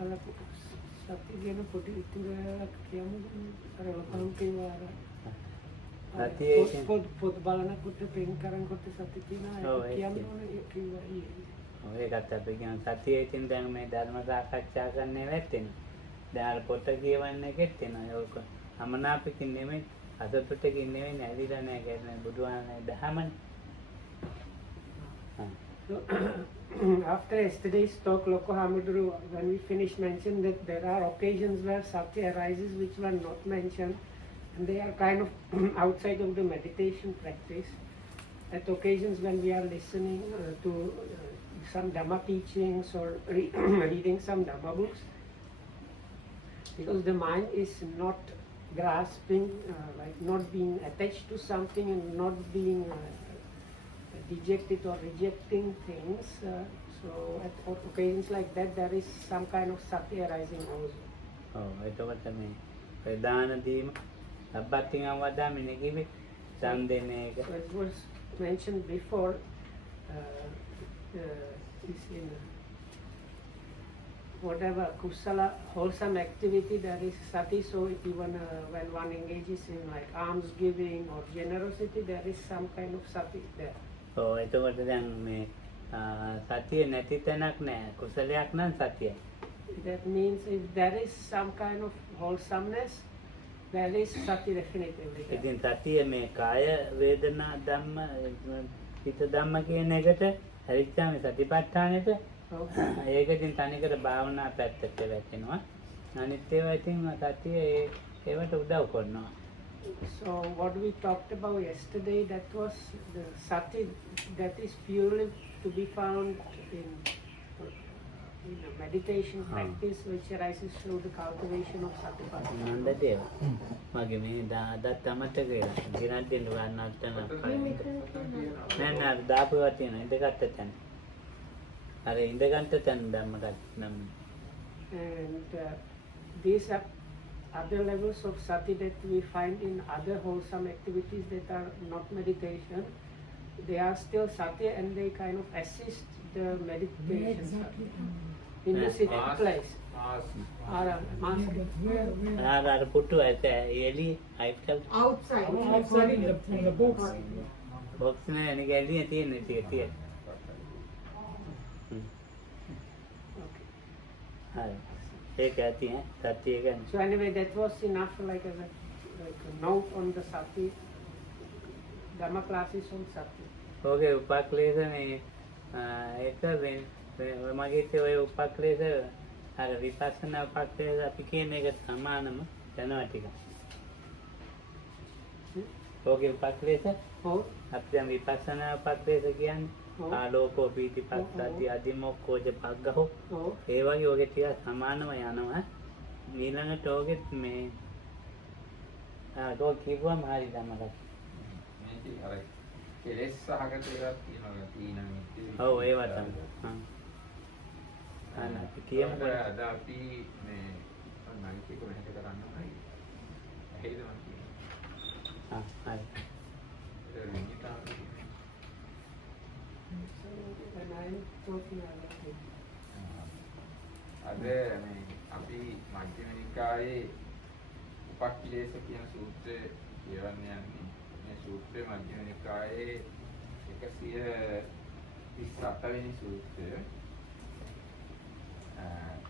අර සති කියන පොඩි ඉතුරක් කියමු අර ලොකම් කියවාර පොත් බලනකොට පෙන් කරනකොට සති කියන කියන්නේ කිව්වා ඊයේ ඒකත් අපි කියන සතියේ ඉතින් දැන් මේ ධර්ම සාකච්ඡා කරන්නේ නැත්තේ දැන් අර පොත කියවන්නේ කෙටෙනවා ඒක අමනාපකින් නෙමෙයි අසතුටකින් නෙමෙයි නැදිලා නැහැ කියන්නේ බුදුහාමේ දහමනේ. So after yesterday's talk, Loko Hamuduru, when we finished, mentioned that there are occasions where sati arises which were not mentioned, and they are kind of outside of the meditation practice. At occasions when we are listening to some Dhamma teachings or reading some Dhamma books, because the mind is not grasping, like not being attached to something and not being dejected or rejecting things. So at occasions like that, there is some kind of sati arising also. එතකොට මේ ප්‍රධාන දීම අබ්බත්තිං වදාමිනේ කිවි සම්දෙන එක. So it was mentioned before, is in whatever kusala wholesome activity there is sati. So even when one engages in like alms giving or generosity, there is some kind of sati there. එතකොට දැන් මේ සතිය නැති තැනක් නැහැ කුසලයක් නම් සතියයි. That means if there is some kind of wholesomeness, there is sati definitively. ඉතින් සතිය මේ කාය වේදනා ධම්ම හිත ධම්ම කියන එකට හරිච්චාම සතිපට්ඨානෙට ඒක ඉතින් තනිකර භාවනා පැත්තට වැටෙනවා. අනිත් ඒවා ඉතින් සතිය ඒවට උදව් කරනවා. So what we talked about yesterday, that was the sati that is purely to be found in a meditation practice which arises through the cultivation of satipatthana. නන්දදේව මගේ මේ දාදත් අමතක වෙලා දිනක් දෙන්න ගන්නත් නෑ නෑ දාපුවා තියෙන ඉඳගත්ත තැන අර ඉඳගත්ත තැන ධම්මගත නම් and these are other levels of sati that we find in other wholesome activities that are not meditation. They are still sati and they kind of assist the meditation in the sitting place. අර පුටු ඇත එලි අයිකල් outside in the box. Box නේ එනික එළියේ තියෙන ටික තියෙන. හරි. ඒක ඇති සතිය ගැන. So anyway, that was enough like a note on the sati, Dhamma classes on sati. ඔගේ උපක්ලේශ මේ ඒක මගේ ඔය උපක්ලේශ අර විපස්සනා උපක්ලේශ අපි කියන එක සමානම දැනව ටික. ඔගේ උපක්ලේශ අපි දැන් විපස්සනා උපක්ලේශ කියන්නේ ආලෝකෝ පීති පස්සද්ධි අදිමොක්ඛෝජ පග්ගහෝ ඒ වගේ ඔගේ ටික සමානම යනවා. ඊළඟට ඔගෙත් මේ ඔය කිව්වම හරි ධම්මගත. මේක අර කෙලෙස් සහගත ඒවා තියෙනවා තීනමිති. ඔව් ඒවා තමයි. අපි කියමු අද අපි මේ මනිකේ කොහෙද කරන්න හරි. හේද මම කියන්නේ. හරි. අද මේ අපි මධ්‍යම නිකායේ උපක්ඛිලේශ කියන සූත්‍රය කියවන්න යන්නේ. මේ සූත්‍රය මධ්‍යම නිකායේ 137 වෙනි සූත්‍රය.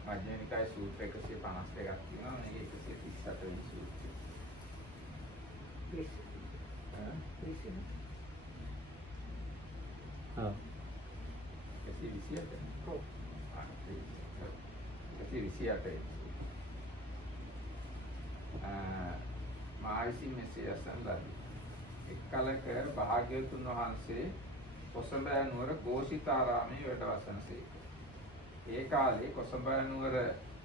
මධ්‍යම නිකායේ සූත්‍ර 152ක් තියෙනවා. මේක 137 වෙනි සූත්‍රය. ඔව්. 128. ඔව්. 128. මායිසින් මෙසේ අසන්නයි. එක්කලක භාග්‍යවතුන් වහන්සේ කොසඹෑ නුවර ഘോഷිතාරාමයේ වැඩවසනසේක. ඒ කාලේ කොසඹෑ නුවර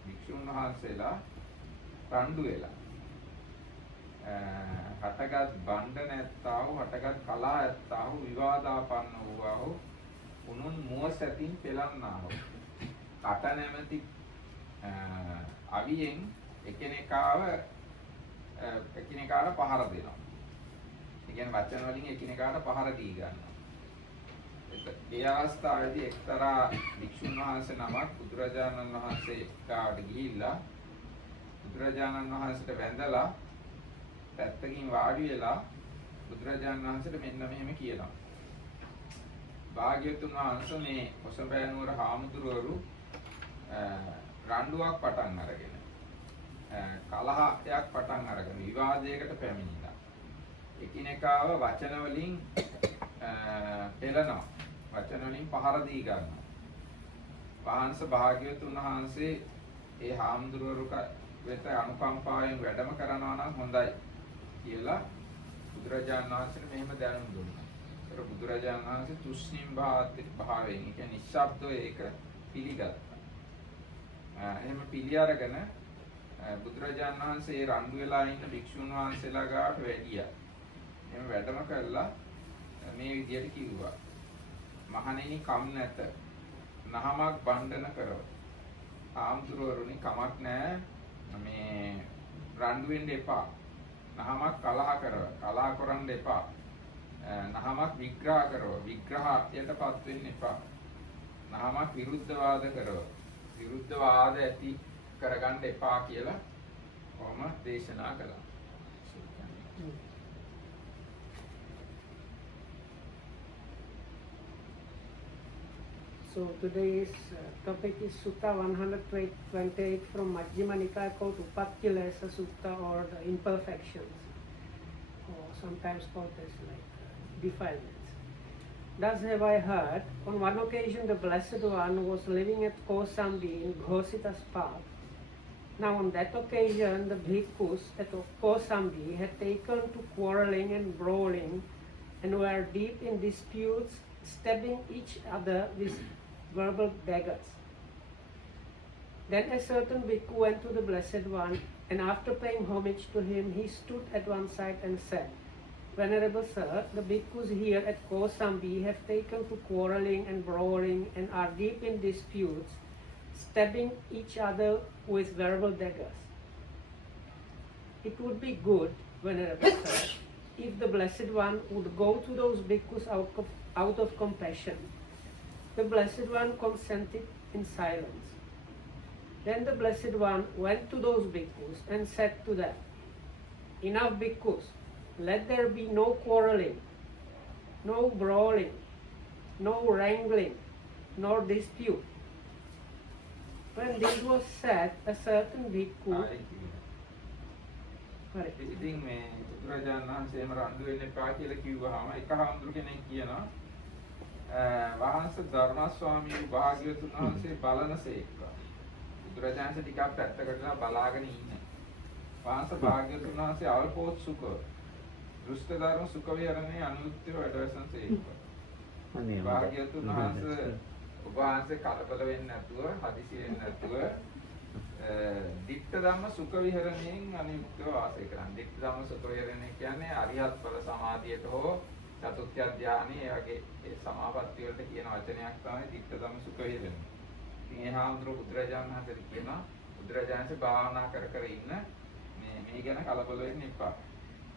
භික්ෂුන් වහන්සේලා රණ්ඩු වෙලා හටගත් බණ්ඩ නැත්තා වූ හටගත් කලා ඇත්තා වූ විවාදාපන්න වූවා වූ උනුන් මුව සැතින් පෙළන්නාහු. කට නැමැති අවියෙන් එකිනෙකාට පහර දෙනවා. ඒ කියන්නේ වචන වලින් එකිනෙකාට පහර දී ගන්නවා. ඒ අවස්ථාවේදී එක්තරා භික්ෂුන් වහන්සේ නමක් බුදුරජාණන් වහන්සේ ගාවට ගිහිල්ලා බුදුරජාණන් වහන්සේට වැඳලා පැත්තකින් වාඩි වෙලා බුදුරජාණන් වහන්සේට මෙන්න මෙහෙම කියනවා. භාග්‍යවතුන් වහන්සේ මේ කොසඹෑ නුවර හාමුදුරුවරු රණ්ඩුවක් පටන් අරගෙන කලහයක් පටන් අරගෙන විවාදයකට පැමිණිලා එකිනෙකාව වචන වලින් පෙළනවා, වචන වලින් පහර දී ගන්නවා. වහන්සේ භාග්‍යවතුන් වහන්සේ ඒ හාමුදුරුවරු වෙත අනුකම්පාවෙන් වැඩම කරනවා නම් හොඳයි කියලා බුදුරජාණන් වහන්සේට මෙහෙම දැනුම් දුන්නා. ඒතර බුදුරජාණන් වහන්සේ තුෂ්ණිම් භාවයෙන්, ඒ කියන්නේ නිශ්ශබ්දව ඒක පිළිගත්තා. එහෙම පිළි අරගෙන බුදුරජාණන් වහන්සේ රණ්ඩු වෙලා ඉන්න භික්ෂුන් වහන්සේලා ගාවට වැඩියා. එහෙම වැඩම කළා මේ විදියට කිව්වා. මහණෙනි කම් නැත. නහමක් බණ්ඩන කරව. ආම්තුරුවරුනි කමක් නැහැ. මේ රණ්ඩු වෙන්න එපා. නහමක් කලහ කරව. කලහ කරන්න එපා. නහමක් විග්‍රහ කරව. විග්‍රහයටපත් වෙන්න එපා. නහමක් විරුද්ධවාද කරව. විරුද්ධවාද ඇති කරගන්න එපා කියලා කොහොම දේශනා කළා. So today's topic is Sutta 128 from Majjhima Nikaya called Upakkilesa Sutta, or the imperfections, or sometimes called as like defilements. Thus have I heard, on one occasion the Blessed One was living at Kosambi in Ghosita's path. Now on that occasion the bhikkhus at Kosambi had taken to quarreling and brawling and were deep in disputes, stabbing each other with verbal daggers. Then a certain bhikkhu went to the Blessed One, and after paying homage to him, he stood at one side and said, Venerable Sir, the bhikkhus here at Kosambi have taken to quarreling and brawling and are deep in disputes, stabbing each other with verbal daggers. It would be good, Venerable Sir, if the Blessed One would go to those bhikkhus out of compassion. The Blessed One consented in silence. Then the Blessed One went to those bhikkhus and said to them, Enough bhikkhus, let there be no quarreling, no brawling, no wrangling, nor dispute. When this was said, a certain bhikkhu... ඉතින් මේ බුදුරජාණන් වහන්සේම රණ්ඩු වෙන්න එපා කියලා කිව්වහම එක හාමුදුරු කෙනෙක් කියනවා වහන්සේ ධර්මස්වාමී භාග්‍යවතුන් වහන්සේ බලනසේක්වා. බුදුරජාණන් ටිකක් පැත්තකටලා බලාගෙන ඉන්නේ. වහන්සේ භාග්‍යවතුන් වහන්සේ අල්පෝත්සුක දුෂ්ට ධර්ම සුඛ විහරණේ අනුයුක්තව වැඩවසන්සේක්වා. භාග්‍යවතුන් වහන්සේ වහන්සේ කලබල වෙන්නේ නැතුව, හදිසි වෙන්නේ නැතුව ditta dhamma sukha විහරණයෙන් අනුයුක්තව වාසය කරන්නේ. ditta dhamma sukha විහරණය කියන්නේ අරිහත් ඵල සමාධියට හෝ චතුත්ථ ධානයේ ඒ වගේ ඒ සමාපatti වලට කියන වචනයක් තමයි ditta dhamma sukha විහරණය. ඉතින් ඒ හාමුදුරුවෝ බුදුරජාණන් වහන්සේට කියනවා බුදුරජාණන්සේ භාවනා කර ඉන්න මේ ගැන කලබල වෙන්න එපා.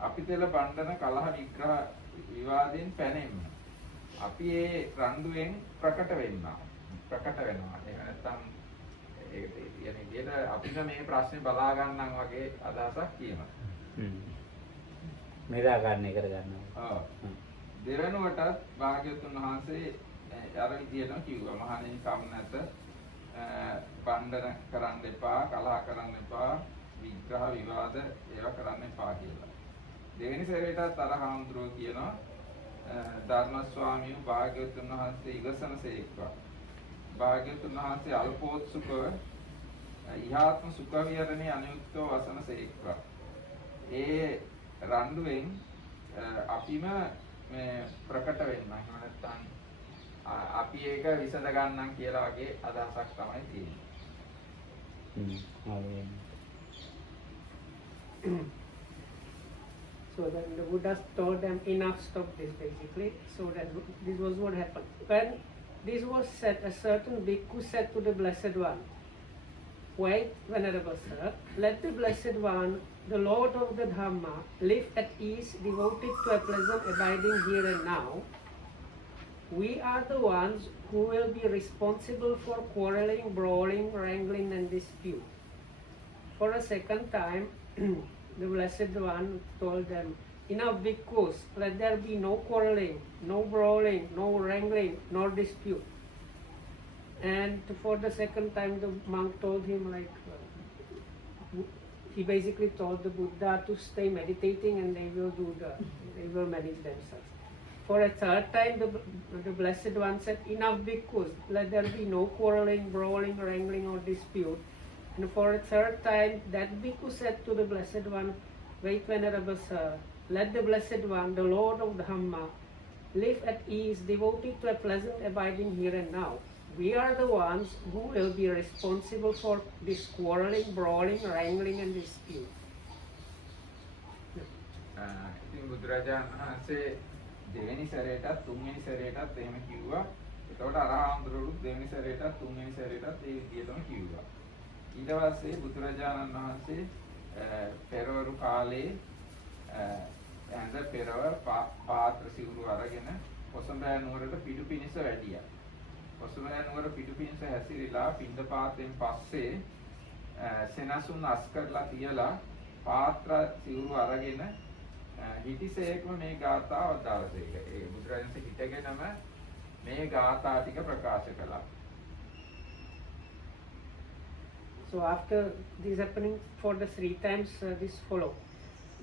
අපි තෙල බණ්ඩන කලහ විග්‍රහ විවාදයෙන් පැනෙන්න. අපි ඒ රණ්ඩුවෙන් ප්‍රකට වෙනවා. එහෙම නැත්නම් ඒක කියන්නේ විදියට අපිට මේ ප්‍රශ්නේ බලා ගන්නම් වගේ අදහසක් කියනවා. නිරාකරණය කර ගන්නවා. ඔව්. දෙවෙනුවටත් භාග්‍යවතුන් වහන්සේ අර විදියටම කිව්වා. මහණෙනි කම් නැත. බණ්ඩන කරන්න එපා, කලහ කරන්න එපා, විග්‍රහ විවාද ඒවා කරන්න එපා කියලා. දෙවෙනි සැරේටත් අර හාමුදුරුවෝ කියනවා ධර්මස්වාමීන් භාග්‍යවතුන් වහන්සේ ඉවසනසේක්වා. භාග්‍යවතුන් වහන්සේ අල්පෝත්සුකව ඉහාත්ම සුඛ විහරණේ අනුයුක්තව වසනසේක්වා. ඒ රණ්ඩුවෙන් අපිම මේ ප්‍රකට වෙන්න. එහෙම නැත්නම් අපි ඒක විසඳ ගන්නම් කියලා වගේ අදහසක් තමයි තියෙන්නේ. So then the Buddha told them, enough, stop this basically. So that this was what happened. When this was said, a certain bhikkhu said to the Blessed One, Wait, Venerable Sir, let the Blessed One, the Lord of the Dhamma, live at ease, devoted to a pleasant abiding here and now. we are the ones who will be responsible for quarreling, brawling, wrangling, and dispute. For a second time, the Blessed One told them, enough bhikkhus, let there be no quarreling, no brawling, no wrangling, nor dispute. And for the second time, the monk told him, he basically told the Buddha to stay meditating and they will manage themselves. For a third time, the Blessed One said, enough bhikkhus, let there be no quarreling, brawling, wrangling, or dispute. And for a third time, that bhikkhu said to the Blessed One, wait, Venerable Sir, let the Blessed One, the Lord of Dhamma, live at ease, devoted to a pleasant abiding here and now. We are the ones who will be responsible for this quarreling, brawling, wrangling, and dispute. ඉතින් බුදුරජාණන් වහන්සේ දෙවෙනි සැරේටත් තුන්වෙනි සැරේටත් එහෙම කිව්වා. එතකොට අරහාඳුරුත් දෙවෙනි සැරේටත් තුන්වෙනි සැරේටත් ඒ විදිහටම කිව්වා. ඊට පස්සේ බුදුරජාණන් වහන්සේ පෙරවරු කාලේ ඇඳ පෙරව පාත්‍ර සිවුරු අරගෙන කොසඹෑ නුවරට පිටු පිනිස වැඩියා. කොසඹෑ නුවර පිටු පිනිස හැසිරීලා පින්දපාතෙන් පස්සේ සෙනසුන් අස් කරලා තියලා පාත්‍ර සිවුරු අරගෙන හිටිසේකම මේ ගාථාව අදාළසේක. ඒ බුදුරජාණන්සේ හිටගෙනම මේ ගාථා ටික ප්‍රකාශ කළා. So after this happening for the 3 times, this followed.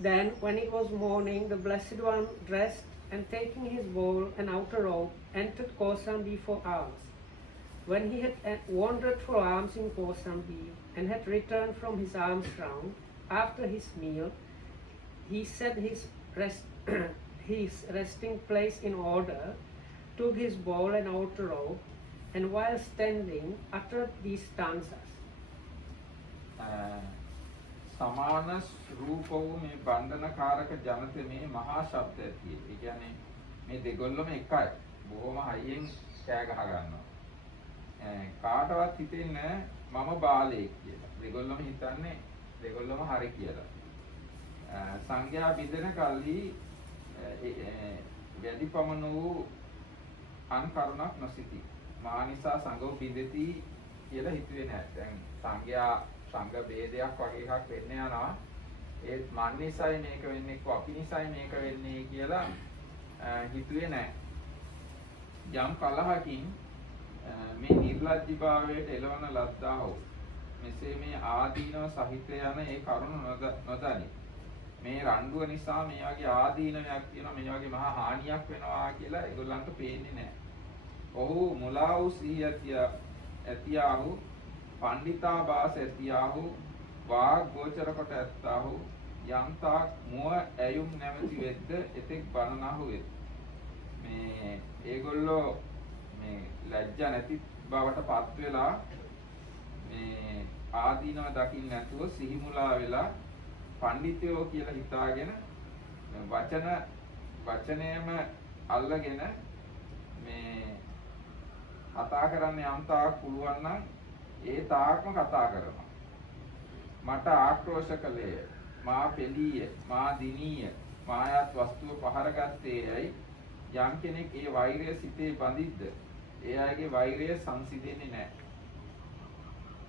Then when it was morning, the Blessed One dressed and taking his bowl and outer robe, entered Kosambi for alms. When he had wandered for alms in Kosambi and had returned from his alms round, after his meal, he set his resting place in order, took his bowl and outer robe, and while standing, uttered these stanzas. සමාන රූප වූ මේ බන්ධනකාරක ජනතමේ මහා ශබ්දය තියෙයි. ඒ කියන්නේ මේ දෙගොල්ලම එකයි. බොහොම හයියෙන් කෑ ගහ ගන්නවා. කාටවත් හිතෙන්නේ මම බාලයෙක් කියලා. දෙගොල්ලම හිතන්නේ දෙගොල්ලම හරි කියලා. සංඝයා බිඳෙන කල්හි වැඩි පමණ වූ අන් කරුණක් නොසිතී. මා නිසා සංඝව බිඳෙති කියලා හිතුවේ නැහැ. දැන් සංඝයා සංඝ ભેදයක් වගේ එකක් වෙන්න යනවා. ඒත් මන් නිසායි මේක වෙන්නේ, අපි නිසායි මේක වෙන්නේ කියලා හිතුවේ නැහැ. යම් කලහකින් මේ නිර්ලජ්ජීභාවයට එළවන ලද්දා හෝ මෙසේ මේ ආදීනව සහිත යන ඒ කරුණ නොදනි. මේ රණ්ඩුව නිසා මේ වගේ ආදීනයක් තියෙනවා, මේ වගේ මහා හානියක් වෙනවා කියලා ඒගොල්ලන්ට පේන්නේ නැහැ. ඔහු මුලා වූ සිහිය ඇතියාහු පණ්ඩිතා වාස ඇතියාහු වාග් ගෝචර කොට ඇත්තාහු යන්තාක් මුව ඇයුම් නැමැති වෙද්ද එතෙක් බණනාහු වෙත්. මේ ඒගොල්ලෝ මේ ලැජ්ජා නැති බවට පත් වෙලා මේ ආදීනව දකින්න නැතුව සිහිමුලා වෙලා පණ්ඩිතයෝ කියලා හිතාගෙන වචනයම අල්ලගෙන මේ කතා කරන්න යම් තාක් පුළුවන් නම් ඒ තාක්ම කතා කරනවා. මට ආක්‍රෝෂ කළේය, මා පෙළීය, මා දිනීය, මායත් වස්තුව පහර ගත්තේයයි යම් කෙනෙක් ඒ වෛරය සිතේ බඳිද්ද ඒ අයගේ වෛරය සංසිඳෙන්නේ නැහැ.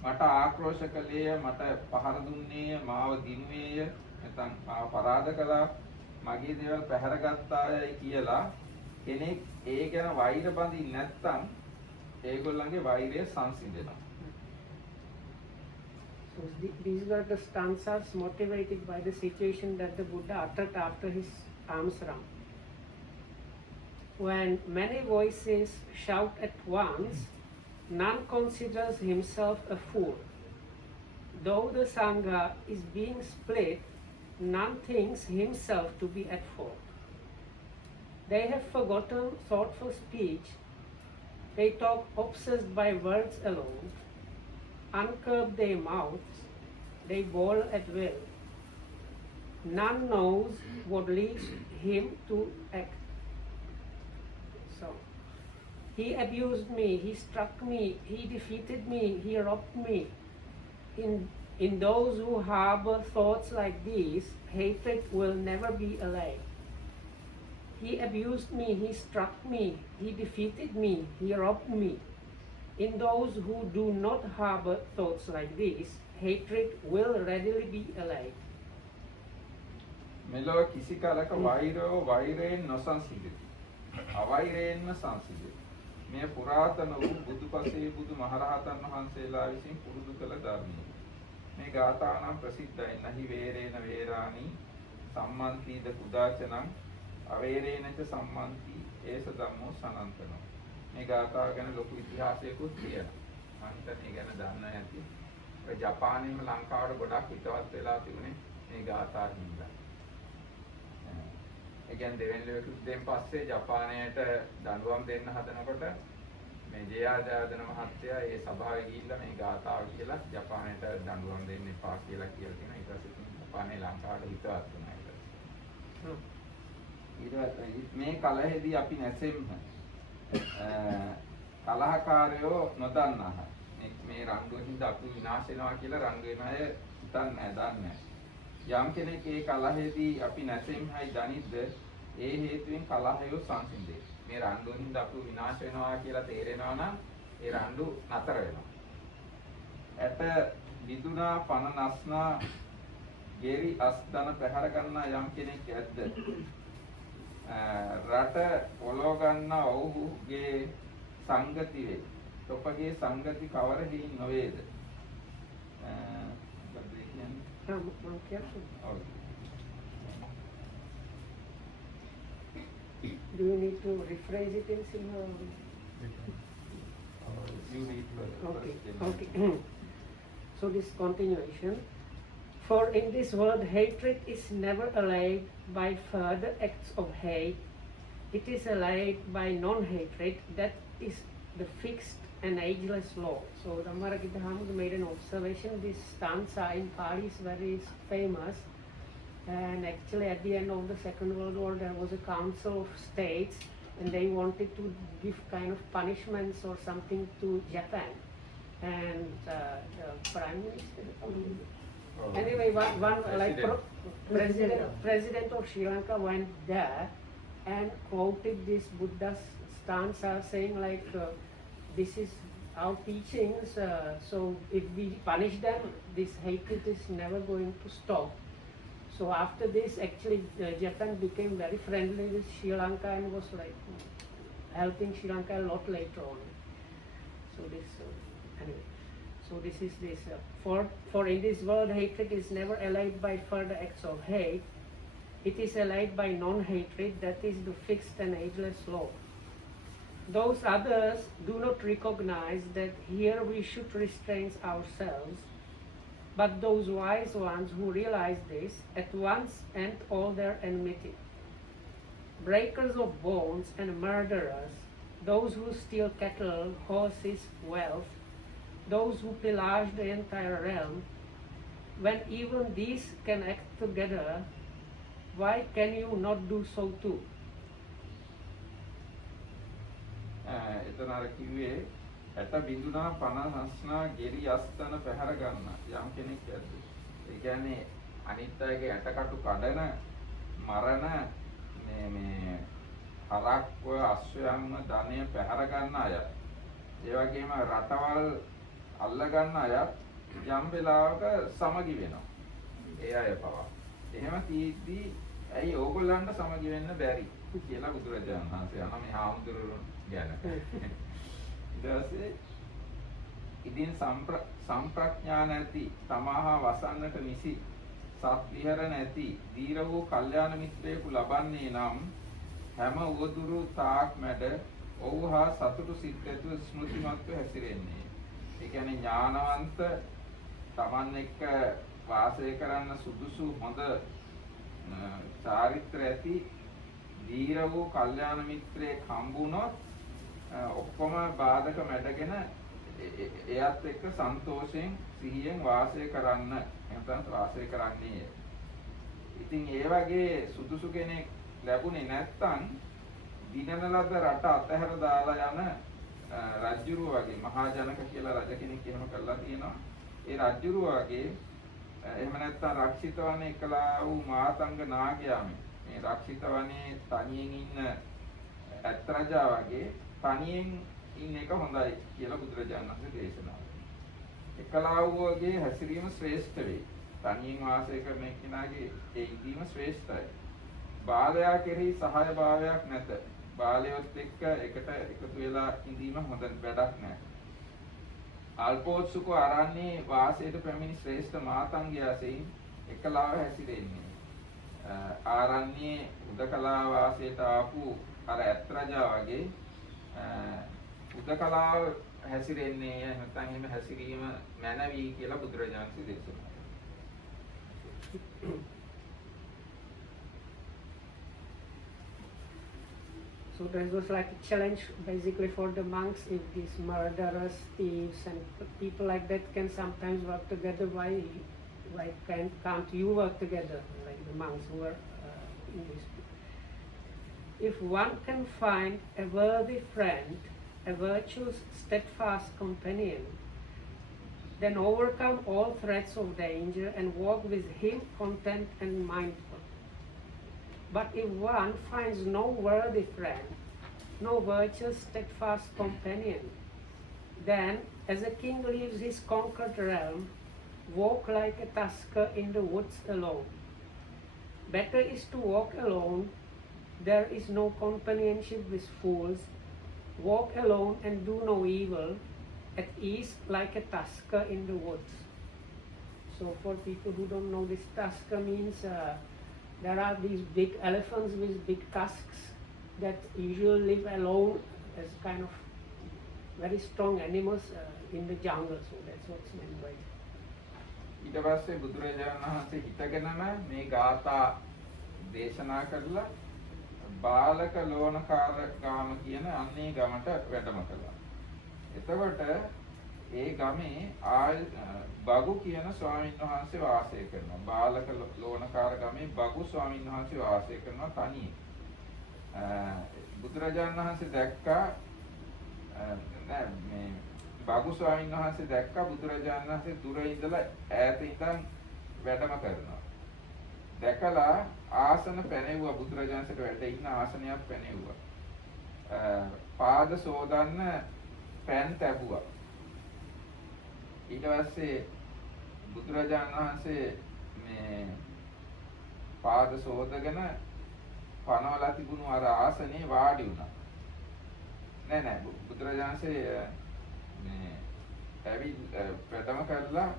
මට ආක්‍රෝෂ කළේය, මට පහර දුන්නේය, මාව දිනුවේය, නැත්නම් මාව පරාද කළා, මගේ දේවල් පැහැර ගත්තායයි කියලා කෙනෙක් ඒ ගැන වෛර බඳින්නේ නැත්නම් ඒගොල්ලන්ගේ වෛරය සංසිඳෙනවා. So these were the stanzas motivated by the situation that the Buddha uttered after his alms round. When many voices shout at once, none considers himself a fool. Though the Sangha is being split, none thinks himself to be at fault. They have forgotten thoughtful speech. They talk obsessed by words alone. Uncurb their mouths, they bawl at will. None knows what leads him to act. So, he abused me, he struck me, he defeated me, he robbed me. In those who harbor thoughts like these, hatred will never be allayed. He abused me, he struck me, he defeated me, he robbed me. In those who do not harbor thoughts like this, hatred will readily be allayed. මෙලොව කිසි කලක වෛරෝ වෛරයෙන් නොසංසිඳෙති. අවෛරයෙන්ම සංසිඳෙති. මේ පුරාතන වූ බුදුපසේ බුදු මහරහතන් වහන්සේලා විසින් පුරුදු කළ ධර්මය. මේ ගාථා නම් ප්‍රසිද්ධයි. නහි වේරේන වේරානි සම්මන්තිද කුදාචනං අවේරේනච සම්මන්ති ඒස ධම්මෝ සනන්තනෝ. මේ ගාථාව ගැන ලොකු ඉතිහාසයකුත් තියෙනවා. මම හිතන්නේ ගැන දන්න ඇති. ඔය ජපානයේම ලංකාවට ගොඩක් හිතවත් වෙලා තිබුණේ මේ ගාථා හින්දා. ඒ කියන්නේ දෙවෙනි යුද්ධයෙන් පස්සේ ජපානයට දඬුවම් දෙන්න හදනකොට මේ ජයාදාදන මහත්තයා ඒ සභාවේ ගිහිල්ලා මේ ගාථාව කියලා ජපානයට දඬුවම් දෙන්න එපා කියලා තියෙනවා. ඊට පස්සේ ජපානයේ ලංකාවට හිතවත් වුණා ඊට පස්සේ. මේ කලහෙදී අපි නැසෙන්න කලහකාරයෝ නොදන්නා මේ රණ්ඩුවෙන් අපි විනාශ වෙනවා කියලා රණ්ඩු වෙන අය හිතන්නේ දන්නේ. යම් කෙනෙක් ඒ කලහෙදී අපි නැසෙන්නයි දනිද්ද ඒ හේතුවෙන් කලහයෝ සංසිඳේ. මේ රණ්ඩුවෙන් අපි විනාශ වෙනවා කියලා තේරෙනවා නම් ඒ රණ්ඩු නතර වෙනවා. ඇට විදුනා පන නස්නා ගෙරි අස්දන පැහැර ගන්නා යම් කෙනෙක් ඇද්ද? රට පොළව ගන්නා ඔවුහුගේ සංගති වේ. ඔබගේ සංගති කවර හේින් නොවේද? Do you need to rephrase it in Sinhala? You read first. Okay. So this continuation. For in this world hatred is never allayed by further acts of hate. It is allayed by non-hatred. That is the fixed and ageless law. So Dhammarakita Hamud made an observation. This stanza in Pali is very famous. And actually at the end of the Second World War there was a council of states and they wanted to give kind of punishments or something to Japan. And the Prime Minister, anyway, one like president of Sri Lanka went there and quoted this Buddha's stanza saying like, this is our teachings, so if we punish them, this hatred is never going to stop. So after this, actually, Japan became very friendly with Sri Lanka and was like helping Sri Lanka a lot later on. So this, anyway, so this is this. For in this world, hatred is never allayed by further acts of hate. It is allayed by non-hatred. That is the fixed and ageless law. Those others do not recognize that here we should restrain ourselves. But those wise ones who realize this at once end all their enmity. Breakers of bones and murderers, those who steal cattle, horses, wealth, those who pillage the entire realm, when even these can act together, why can you not do so too? එතන අර කිව්වේ ඇට බිඳුනා පන හස්නා ගෙරි අස්තන පැහැර ගන්න යම් කෙනෙක් ඇද්ද? ඒ කියන්නේ අනිත් අයගේ ඇටකටු කඩන මරණ මේ හරක්ව අශ්වයන්ව ධනය පැහැර ගන්න අය. ඒ වගේම රටවල් අල්ල ගන්න අය යම් වෙලාවක සමගි වෙනවා. ඒ අය පවා. එහෙම තීද්දී ඇයි ඕගොල්ලන්ට සමගි වෙන්න බැරි කියලා බුදුරජාණන් වහන්සේ අහන මේ හාමුදුරුවෝ ගැන. ඉදින් සම්ප්‍රඥා නැති තමාහා වසන්නට නිසි සත් විහර නැති දීර වූ කල්යාණ මිත්‍රයෙකු ලබන්නේ නම් හැම උවදුරු තාක් මැඩ ඔව්හා සතුටු සිත් ඇතුව ස්මෘතිමත්ව හැසිරෙන්නේ. ඒ කියන්නේ ඥානවන්ත තමන් එක්ක වාසය කරන්න සුදුසු හොඳ චාරිත්‍ර ඇති දීර වූ කල්යාණ මිත්‍රයෙක් හම්බුනොත් ඔක්කොම බාධක මැඩගෙන එයත් එක්ක සන්තෝෂයෙන් සිහියෙන් වාසය කරන්න නැත්නම් වාසය කරන්නේ. ඉතින් ඒ වගේ සුදුසු කෙනෙක් ලැබුණේ නැත්නම් දිනන ලද රට අතහැර දාලා යන රජුරුව වගේ මහා ජනක කියලා රජ කෙනෙක් එහෙම කළා තියෙනවා. ඒ රජුරුව වගේ එහෙම නැත්නම් රක්ෂිත වන එකලා වූ මාතංග නාගයාමි මේ රක්ෂිත වනේ තනියෙන් ඉන්න ඇත් රජා වගේ තනියෙන් ඉන්න එක හොඳයි කියලා බුදුරජාණන් වහන්සේ දේශනා කළා. එකලාවුවගේ හැසිරීම ශ්‍රේෂ්ඨ වේ. තනියෙන් වාසය කරන කෙනාගේ ඒ ඉඳීම ශ්‍රේෂ්ඨයි. බාලයා කෙරෙහි සහායභාවයක් නැත. බාලයොත් එක්ක එකට එකතු වෙලා ඉඳීම හොඳ වැඩක් නෑ. අල්පෝත්සුක ආරණ්‍යයේ වාසයට පැමිණි ශ්‍රේෂ්ඨ මාතංගයාසෙයින් එකලාව හැසිරෙන්නේ. ආරණ්‍යයේ උදකලා වාසයට ආපු අර ඇත් රජා වගේ උදකලාව හැසිරෙන්නේ නැත්නම් එහෙම හැසිරීම මැනවි කියලා බුදුරජාණන් වහන්සේ දේශනා කළා. So this was like a challenge basically for the monks. If these murderers, thieves and people like that can sometimes work together, why can't you work together like the monks who are in this? If one can find a worthy friend, a virtuous, steadfast companion, then overcome all threats of danger and walk with him content and mindful. But if one finds no worthy friend, no virtuous, steadfast companion, then, as a king leaves his conquered realm, walk like a tusker in the woods alone. Better is to walk alone. There is no companionship with fools. Walk alone and do no evil, at ease like a tusker in the woods. So for people who don't know, this tusker means there are these big elephants with big tusks that usually live alone as kind of very strong animals in the jungle. So that's what's meant by it. ඊට පස්සේ බුදුරජාණන් වහන්සේ හිතගෙනම මේ ගාථා දේශනා කරලා බාලක ලෝණකාර ගාම කියන අන්නේ ගමට වැඩම කළා. එතකොට ඒ ගමේ බගු කියන ස්වාමීන් වහන්සේ වාසය කරනවා. බාලක ලෝණකාර ගමේ බගු ස්වාමීන් වහන්සේ වාසය කරනවා තනියෙන්. බුදුරජාණන් වහන්සේ දැක්කා නෑ මේ බගු ස්වාමීන් වහන්සේ දැක්කා බුදුරජාණන් වහන්සේ දුර ඉඳලා ඈත ඉඳන් වැඩම කරනවා. දැකලා ආසන පැනෙව්වා බුදුරජාණන්සේට වැඩ ඉන්න ආසනයක් පැනෙව්වා. පාද සෝදන්න පෑන් තැබුවා. ඊට පස්සේ බුදුරජාණන් වහන්සේ මේ පාද සෝදගෙන පනවලා තිබුණු අර ආසනේ වාඩි වුණා. නෑ බුදුරජාණන්සේ මේ ඇවිත් වැඩම කරලා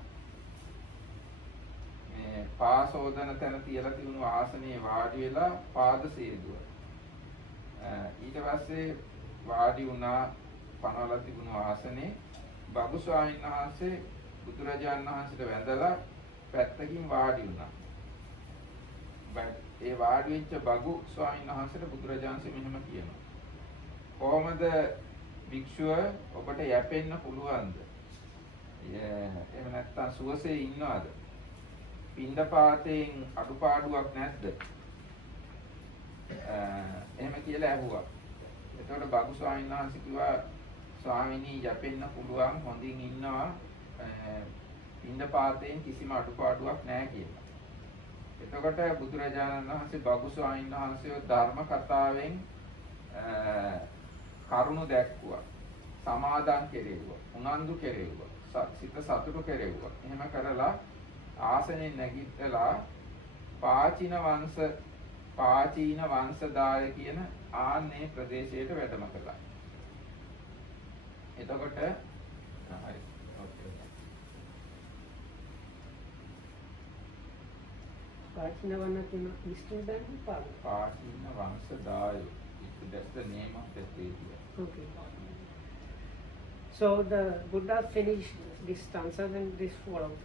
මේ පාසෝදන තැන තියලා තිබුණු ආසනයේ වාඩි වෙලා පාද සේදුවා. ඊට පස්සේ වාඩි වුණා පනවලා තිබුණු ආසනේ බගු ස්වාමීන් වහන්සේ බුදුරජාණන් වහන්සේට වැඳලා පැත්තකින් වාඩි වුණා. ඒ වාඩි වෙච්ච බගු ස්වාමීන් වහන්සේට බුදුරජාණන් වහන්සේ මෙහෙම කියනවා. කොහොමද භික්ෂුව ඔබට යැපෙන්න පුළුවන්ද? එහෙම නැත්නම් සුවසේ ඉන්නවද? පින්ඩපාතයෙන් අඩුපාඩුවක් නැද්ද? එහෙම කියලා ඇහුවා. එතකොට බගු ස්වාමීන් වහන්සේ කිව්වා ස්වාමීනි යැපෙන්න පුළුවන් හොඳින් ඉන්නවා පින්ඩපාතයෙන් කිසිම අඩුපාඩුවක් නැහැ කියලා. එතකොට බුදුරජාණන් වහන්සේ බගු ස්වාමීන් වහන්සේව ධර්ම කතාවෙන් කරුණු දැක්කුවා. සමාදන් කෙරෙව්වා. උනන්දු කෙරෙව්වා. සිත සතුටු කෙරෙව්වා. එහෙම කරලා ආසනෙන් නැගිටලා පාචීන වංශදාය කියන ආන්නේ ප්‍රදේශයට වැඩම කළා. එතකොට හරි ඕකේ. Parchina Vanakuna Eastern Bengal? Parchina Vamsadaya. That's the name of the state here. Okay. So the Buddha finished these stanzas and this followed.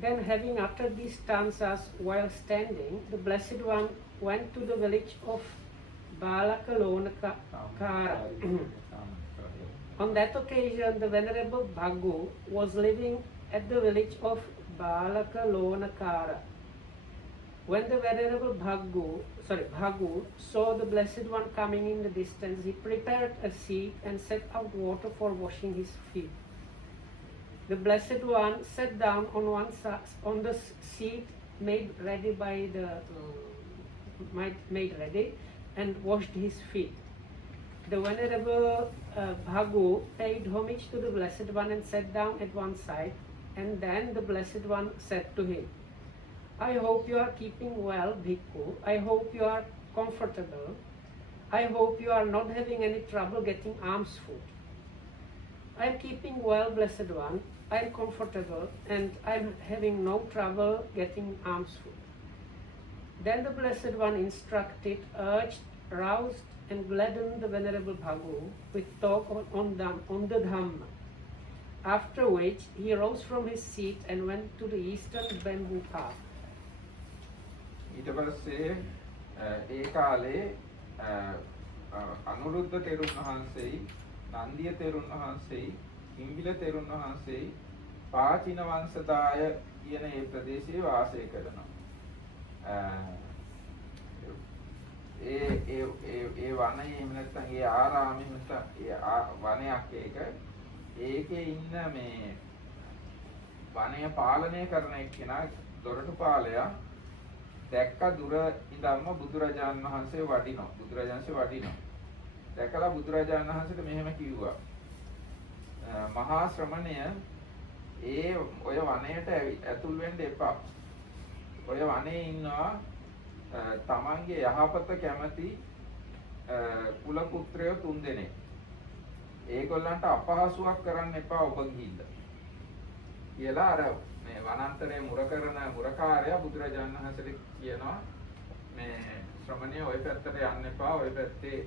Then having uttered these stanzas while standing, the Blessed One went to the village of Balakalonakara. On that occasion, the Venerable Bhagu was living at the village of Balakalonakara. When the Venerable Bhagu saw the Blessed One coming in the distance, he prepared a seat and set out water for washing his feet. The Blessed One sat down on the seat made ready by the made ready and washed his feet. The Venerable Bhagu paid homage to the Blessed One and sat down at one side, and then the Blessed One said to him, I hope you are keeping well, Bhikkhu. I hope you are comfortable. I hope you are not having any trouble getting alms food. I am keeping well, Blessed One. I am comfortable and I am having no trouble getting alms food. Then the Blessed One instructed, urged, roused, and gladdened the Venerable Bhagu with talk on the Dhamma. After which he rose from his seat and went to the eastern bamboo path. ඊට පස්සේ ඒ කාලේ අනුරුද්ධ තෙරුන් වහන්සේයි නන්දිය තෙරුන් වහන්සේයි කිම්බිල තෙරුන් වහන්සේයි පාචින වංශදාය කියන ඒ ප්‍රදේශයේ වාසය කරනවා. ඒ වනයේ එහෙම නැත්නම් ඒ ආරාමයේ නැත්නම් ඒ වනයක් ඒකේ ඉන්න මේ වනය පාලනය කරන එක්කෙනා දොරටුපාලයා දැක්ක දුර ඉඳන්ම බුදුරජාණන් වහන්සේ වඩිනවා. දැකලා බුදුරජාණන් වහන්සේට මෙහෙම කිව්වා. මහා ශ්‍රමණය ඔය වනයේට ඇතුල් වෙන්න එපා. ඔය වනයේ ඉන්නවා තමන්ගේ යහපත කැමති කුල පුත්‍රයෝ 3 දෙනෙක්. ඒගොල්ලන්ට අපහසුයක් කරන්න එපා ඔබ ගිහිල්ලා. කියලා අර මේ වනාන්තරයේ මුර කරන මුරකාරයා බුදුරජාණන් වහන්සේට කියනවා මේ ශ්‍රමණය ඔය පැත්තට යන්න එපා. ඔය පැත්තේ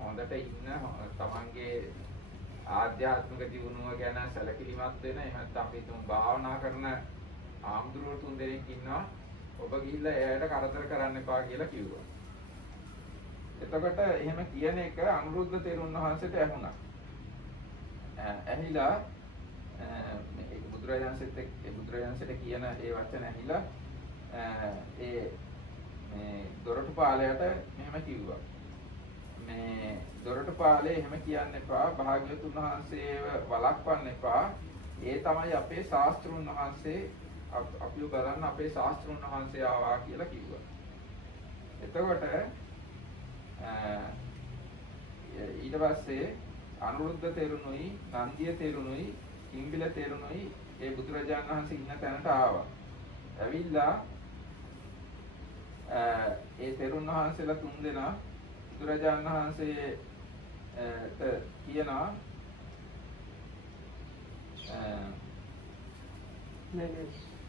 හොඳට ඉන්න තමන්ගේ ආධ්‍යාත්මික දියුණුව ගැන සැලකිලිමත් වෙන එහෙත් අපි තුන් භාවනා කරන ආම්දුරුවෝ 3 දෙනෙක් ඉන්නවා. ඔබ ගිහිල්ලා එයාට කරදර කරන්න එපා කියලා කිව්වා. එතකොට එහෙම කියන එක අනුරුද්ධ තෙරුන් වහන්සේට ඇහුණා. ඇහිලා බුදුරජාණන්සේට කියන ඒ වචන ඇහිලා මේ දොරටුපාලයට මෙහෙම කිව්වා. මේ දොරටුපාලේ එහෙම කියන්න එපා. භාග්‍යවතුන් වහන්සේව වළක්වන්න එපා. ඒ තමයි අපේ ශාස්ත්‍රුන් වහන්සේ අපිව බලන්න අපේ ශාස්ත්‍රුන් වහන්සේ ආවා කියලා කිව්වා. එතකොට ඊට පස්සේ අනුරුද්ධ තෙරුණුයි නන්දිය තෙරුණුයි කිම්බිල තෙරුණුයි ඒ බුදුරජාණන් වහන්සේ ඉන්න තැනට ආවා. ඇවිල්ලා ඒ තෙරුන් වහන්සේලා 3 දෙනා බුදුරජාණන් වහන්සේට කියනවා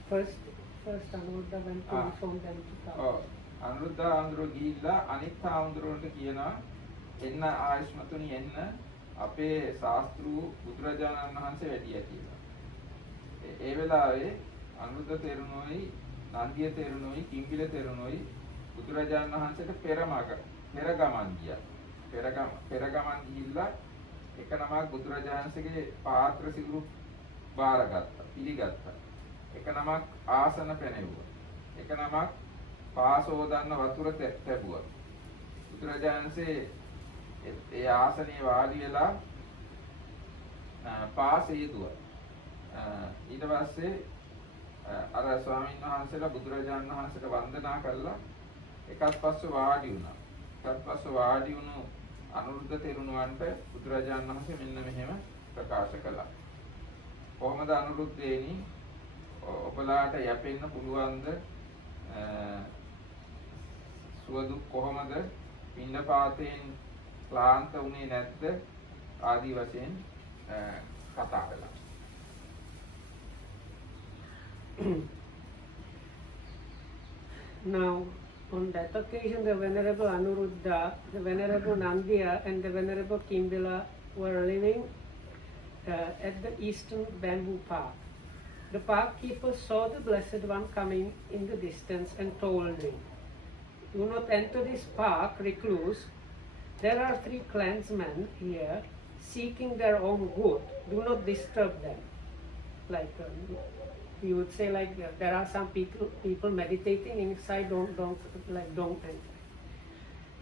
First Anuruddha went to inform them to come. Anuruddha ආන්දරෝ ගිහිල්ලා අනිත් ආන්දරෝන්ට කියනවා එන්න ආයස්මතුනි එන්න අපේ ශාස්ත්‍රු බුදුරජාණන් වහන්සේ වැඩියා කියලා. ඒ වෙලාවේ අනුරුද්ධ තෙරුණුයි නන්දිය තෙරුණුයි කිම්බිල තෙරුණුයි බුදුරජාණන් වහන්සේට පෙරගමන් ගියා. පෙරගමන් ගිහිල්ලා එක නමක් බුදුරජාණන්සේගේ පාත්‍ර සිවුරු බාරගත්තා, පිළිගත්තා. එක නමක් ආසන පැනෙව්වා. එක නමක් පාසෝදන්න වතුර තැබුවා. බුදුරජාණන්සේ ඒ ආසනයේ වාඩි වෙලා පාසෙ යෙදුවා. ඊට පස්සේ අර ස්වාමීන් වහන්සේලා බුදුරජාණන් වහන්සේට වන්දනා කළා. එකත් පස්සේ වාඩි වුණා. එකත් පස්සේ වාඩි වුණු අනුරුද්ධ තෙරුණුවන්ට බුදුරජාණන් වහන්සේ මෙන්න මෙහෙම ප්‍රකාශ කළා. කොහොමද අනුරුද්ධේනි ඔබලාට යැපෙන්න පුළුවන්ද? සුවදුක් කොහොමද? පින්නපාතයෙන් ක්ලාන්ත වුණේ නැද්ද? ආදී වශයෙන් කතා කළා. Now, on that occasion, the Venerable Anuruddha, the Venerable Nandiya, and the Venerable Kimbila were living at the eastern bamboo park. The park keeper saw the Blessed One coming in the distance and told him, "Do not enter this park, recluse. There are 3 clansmen here seeking their own good. Do not disturb them." Like you would say, like there are some people meditating inside. Don't enter.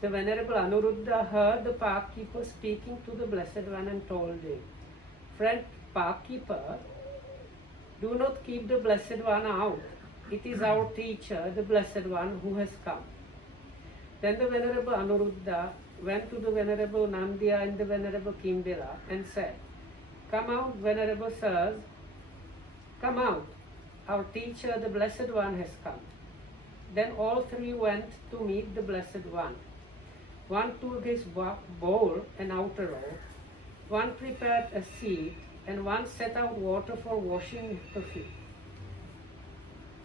The Venerable Anuruddha heard the park keeper speaking to the Blessed One and told him, "Friend park keeper, do not keep the Blessed One out. It is our teacher, the Blessed One, who has come." Then the Venerable Anuruddha went to the Venerable Nandiya and the Venerable Kimbila and said, "Come out, Venerable Sirs, come out. Our teacher, the Blessed One, has come." Then all three went to meet the Blessed One. One took his bowl and outer robe, one prepared a seat, and one set out water for washing the feet.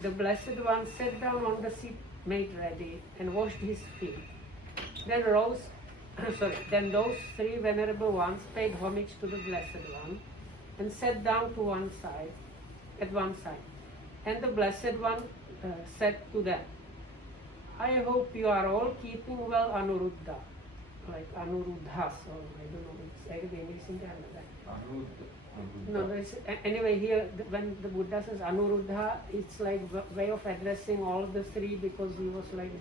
The Blessed One sat down on the seat made ready and washed his feet. Then then those three venerable ones paid homage to the Blessed One and sat down to one side, And the Blessed One said to them, "I hope you are all keeping well, Anuruddha," like Anuruddhas, or I don't know, it's like the English in Canada. No, anyway, here when the Buddha says Anuruddha, it's like way of addressing all the three, because he was like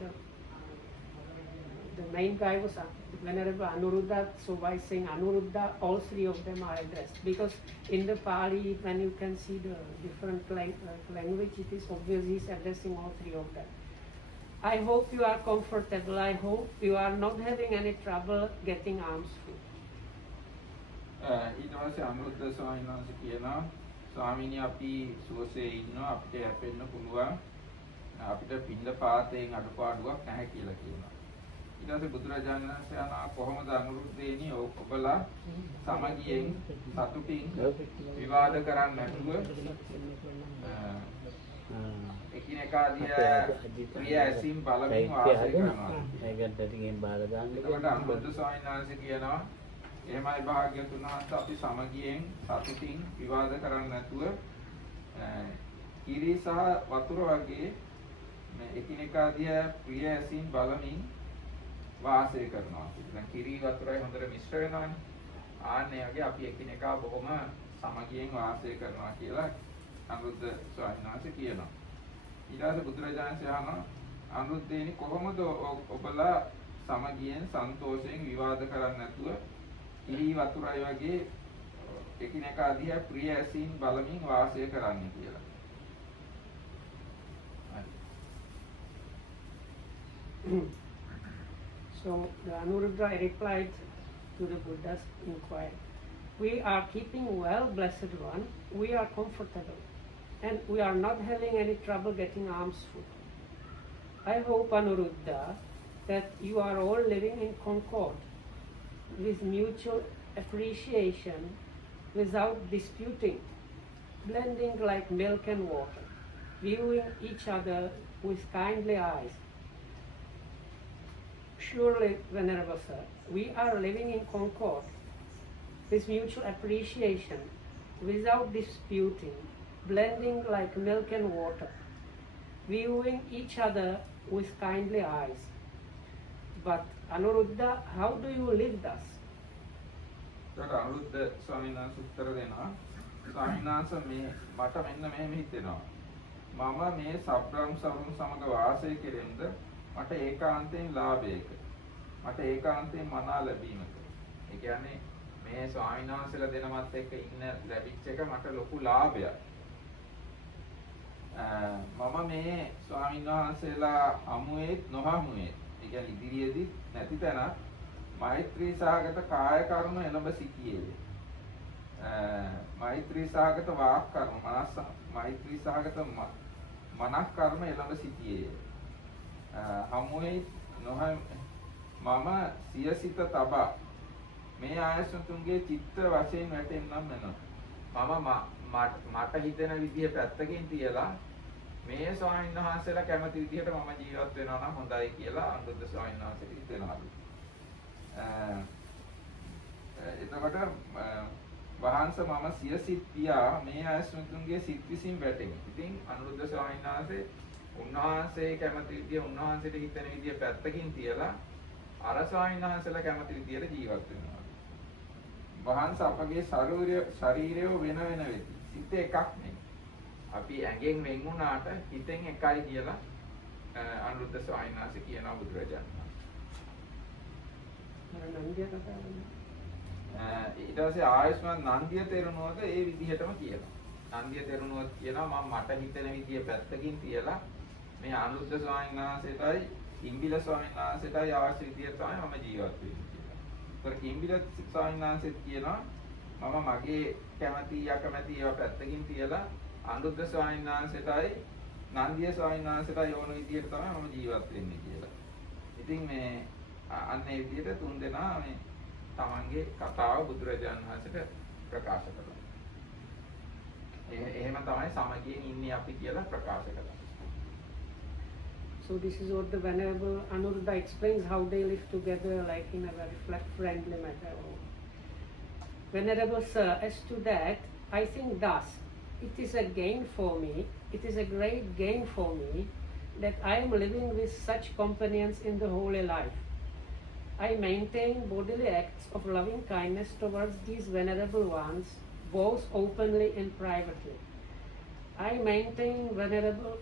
the main guy was Venerable Anuruddha. So by saying Anuruddha, all three of them are addressed, because in the Pali, when you can see the different language, it is obvious he's addressing all three of them. I hope you are comfortable. I hope you are not having any trouble getting alms food. ඊට පස්සේ අනුරුද්ධ ස්වාමීන් වහන්සේ කියනවා, ස්වාමීනි අපි සුවසේ ඉන්නවා, අපිට යැපෙන්න පුළුවන්, අපිට පින්ඩ පාතයෙන් අඩුපාඩුවක් නැහැ කියලා කියනවා. ඊට පස්සේ බුදුරජාණන් වහන්සේ අහනවා, කොහොමද අනුරුද්ධේනි ඔබලා සමගියෙන් සතුටින් විවාද කරන්නේ නැතුව එකිනෙකා දිහා ප්‍රිය ඇසින් බලමින් වාසය කරනවා. ඒකට ටිකෙන් බාර ගන්න. ඒකට අනුරුද්ධ ස්වාමීන් වහන්සේ කියනවා, එහෙමයි භාග්‍යවතුන් වහන්සේ අපි සමගියෙන් සතුටින් විවාද කරන්නේ නැතුව කිරි සහ වතුර වගේ මේ එකිනෙකා දිහා ප්‍රිය ඇසින් බලමින් වාසය කරනවා. දැන් කිරි වතුරයි හොඳට මිශ්‍ර වෙනවානේ. ආන්නේ වගේ අපි එකිනෙකා බොහොම සමගියෙන් වාසය කරනවා කියලා අනුරුද්ධ ස්වාමීන් වහන්සේ කියනවා. ඊට පස්සේ බුදුරජාණන් වහන්සේ අහනවා, අනුරුද්ධේනි කොහොමද ඔබලා සමගියෙන් සන්තෝෂයෙන් විවාද කරන්නේ නැතුව කිරි වතුරයි වගේ එකිනෙකා දිහා ප්‍රිය ඇසින් බලමින් වාසය කරන්නේ කියලා. So the Anuruddha replied to the Buddha's inquiry, "We are keeping well, Blessed One. We are comfortable, and we are not having any trouble getting alms food. I hope, Anuruddha, that you are all living in concord, with mutual appreciation, without disputing, blending like milk and water, viewing each other with kindly eyes. Surely, Venerable Sir, we are living in concord, with mutual appreciation, without disputing, blending like milk and water, viewing each other with kindly eyes. But Anuruddha, how do you live thus?" ඒකට අනුරුද්ධ ස්වාමීන් වහන්සේ උත්තර දෙනවා, ස්වාමීන් වහන්සේ මට මෙන්න මෙහෙම හිතෙනවා. මම මේ සබ්‍රම් සවුන් සමග වාසය කෙරෙන්ද මට ඒකාන්තයෙන් ලාභයක. මට ඒකාන්තයෙන් මනා ලැබීමක. ඒ කියන්නේ මේ ස්වාමීන් වහන්සේලා දෙනමත් එක්ක ඉන්න ලැබිච්ච එක මට ලොකු ලාභයක්. මම මේ ස්වාමීන් වහන්සේලා හමුවේත් නොහමුවේත්, ඒ කියන්නේ ඉදිරියේදී නැති තැන මෛත්‍රී සහගත කාය කර්ම එළඹ සිටියේ. මෛත්‍රී සහගත වාක් කර්ම, මෛත්‍රී සහගත මනස් කර්ම එළඹ සිටියේ. හමුවේ මම සියසිත තබා මේ ආයසතුන්ගේ චිත්ත වශයෙන් වැටෙන්නම් වෙනවා. මට හිතෙන විදිය පැත්තකින් තියලා මේ ස්වාමීන් වහන්සේලා කැමති විදිහට මම ජීවත් වෙනවා නම් හොඳයි කියලා අනුරුද්ධ ස්වාමීන් වහන්සේට හිතෙනවලු. එතකොට වහන්ස මම සිය සිත් පියා මේ ආයසතුන්ගේ සිත් විසින් වැටෙමි. ඉතින් අනුරුද්ධ ස්වාමීන් වහන්සේ උන්වහන්සේ කැමති විදිය, උන්වහන්සේට හිතෙන විදිය පැත්තකින් තියලා අර ස්වාමීන් වහන්සේලා කැමති විදියට ජීවත් වෙනවා. වහන්ස අපගේ ශරීරය වෙන වෙන වෙති. සිත එකක් නෙවෙයි. අපි ඇඟෙන් වෙන් වුණාට හිතෙන් එකයි කියලා අනුරුද්ධ ස්වාමීන් වහන්සේ කියනවා බුදුරජාණන් වහන්සේ. ඊට පස්සේ ආයුෂ්මත් නන්දිය තෙරුණුවද ඒ විදිහටම කියනවා. නන්දිය තෙරුණුවත් කියනවා මම මට හිතෙන විදිය පැත්තකින් තියලා මේ අනුරුද්ධ ස්වාමීන් වහන්සේටයි කිම්බිල ස්වාමීන් වහන්සේටයි අවශ්‍ය විදියට තමයි මම ජීවත් වෙන්නේ කියලා. ඒතර කිම්බිල ස්වාමීන් වහන්සේත් කියනවා මම මගේ කැමැති අකමැති ඒවා පැත්තකින් තියලා අනුරුද්ධ ස්වාමීන් වහන්සේටයි නන්දිය ස්වාමීන් වහන්සේටයි ඕන විදියට තමයි මම ජීවත් වෙන්නේ කියලා. ඉතින් මේ අන්න ඒ විදියට තුන් දෙනා මේ තමන්ගේ කතාව බුදුරජාණන් වහන්සේට ප්‍රකාශ කළා. එහෙම තමයි සමගියෙන් ඉන්නේ අපි කියලා ප්‍රකාශ කළා. So this is what the Venerable Anuruddha explains how they live together, like in a very friendly manner. Venerable Sir, as to that, I think thus, it is a gain for me, it is a great gain for me that I am living with such companions in the holy life. I maintain bodily acts of loving kindness towards these venerable ones, both openly and privately. I maintain verbal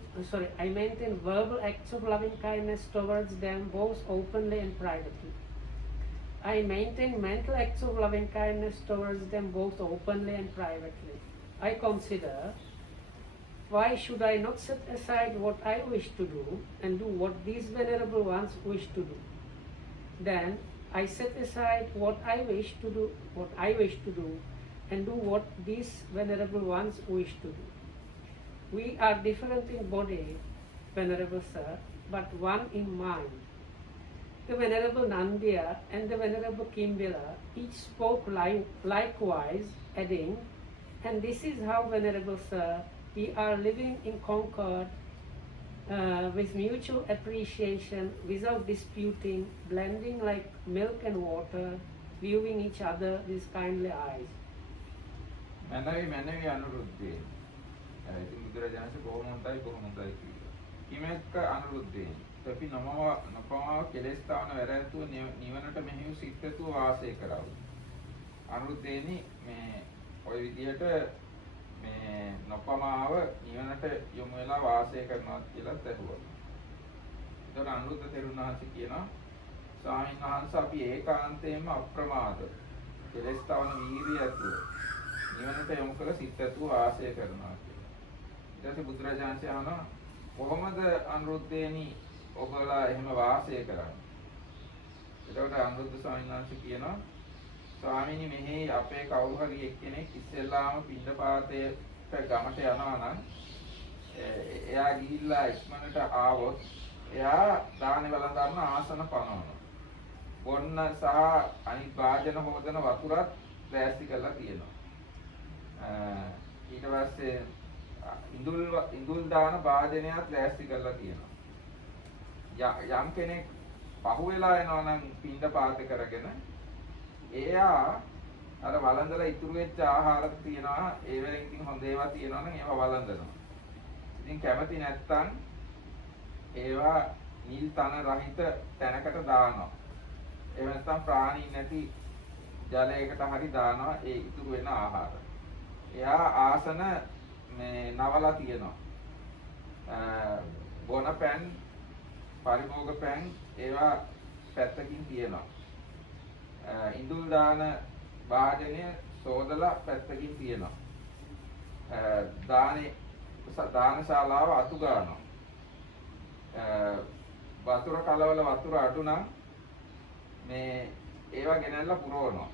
acts of loving kindness towards them both openly and privately. I maintain mental acts of loving kindness towards them both openly and privately. I consider, why should I not set aside what I wish to do and do what these venerable ones wish to do? Then I set aside what I wish to do and do what these venerable ones wish to do. We are different in body, Venerable Sir, but one in mind. The Venerable Nandiya and the Venerable Kimbila each spoke likewise, adding, and this is how, Venerable Sir, we are living in concord with mutual appreciation, without disputing, blending like milk and water, viewing each other with kindly eyes. මනවි අනුරුද්ධේ. ඉතින් බුදුරජාණන්සේ කොහොමදයි කිව්වා. කිමෙක්ක අනුරුද්ධේ. අපි නපමාව කෙලෙස් තාවන වැරැතුව නිවනට මෙහෙයු සිත්තුව වාසය කරව. අනුරුද්ධේනි මේ ওই විදියට මේ නපමාව නිවනට යොමු වෙලා වාසය කරනවා කියලා තැහුවා. ඒතර අනුරුද්ධ තෙරුණ වහන්සේ කියනවා ස්වාමීන් වහන්සේ අපි ඒකාන්තයෙන්ම අප්‍රමාද කෙලෙස් තාවන වීරියතුව නිවනට යොමු කළ සිත්තුව වාසය කරනවා කියලා. ඊට පස්සේ බුදුරජාණන් අහනවා කොහොමද අනුරුද්ධේනි ඔබලා එහෙම වාසය කරන්නේ? එතකොට අනුරුද්ධ ස්වාමීන් වහන්සේ කියනවා ස්වාමීනි මෙහි අපේ කවුරු හරි එක්කෙනෙක් ඉස්සෙල්ලාම පින්ඩපාතයට ගමට යනවා නම් එයා ගිහිල්ලා ඉක්මනට ආවොත් එයා දානේ වළඳන ආසන පනවනවා. බොන්න සහ අනිත් වාජන හොදන වතුරත් දැස්ති කරලා තියෙනවා. ඊට පස්සේ ඉඳුල් දාන වාදනයත් ලෑස්ති කරලා තියෙනවා. යම් කෙනෙක් පහුවෙලා එනවා නම් පින්ඩපාත කරගෙන එයා අර වළඳලා ඉතුරු වෙච්ච ආහාර තියනවා ඒ වලින් ඉතින් හොඳ ඒවා තියනවා නම් ඒවා වළඳනවා. ඉතින් කැමති නැත්තම් ඒවා නිල් තන රහිත තැනකට දානවා. එහෙම නැත්නම් ප්‍රාණී නැති ජලයකට හරි දානවා ඒ ඉතුරු වෙන ආහාර. එයා ආසන මේ නවලා තියෙනවා. බොන පෑන් පරිභෝග පෑන් ඒවා පැත්තකින් තියෙනවා. ඉඳුල් දාන වාදනය සෝදලා පැත්තකින් තියෙනවා. දානශාලාව අතු ගන්නවා. වතුර කලවල වතුර අඩු නම් මේ ඒවා ගෙනල්ලා පුරවනවා.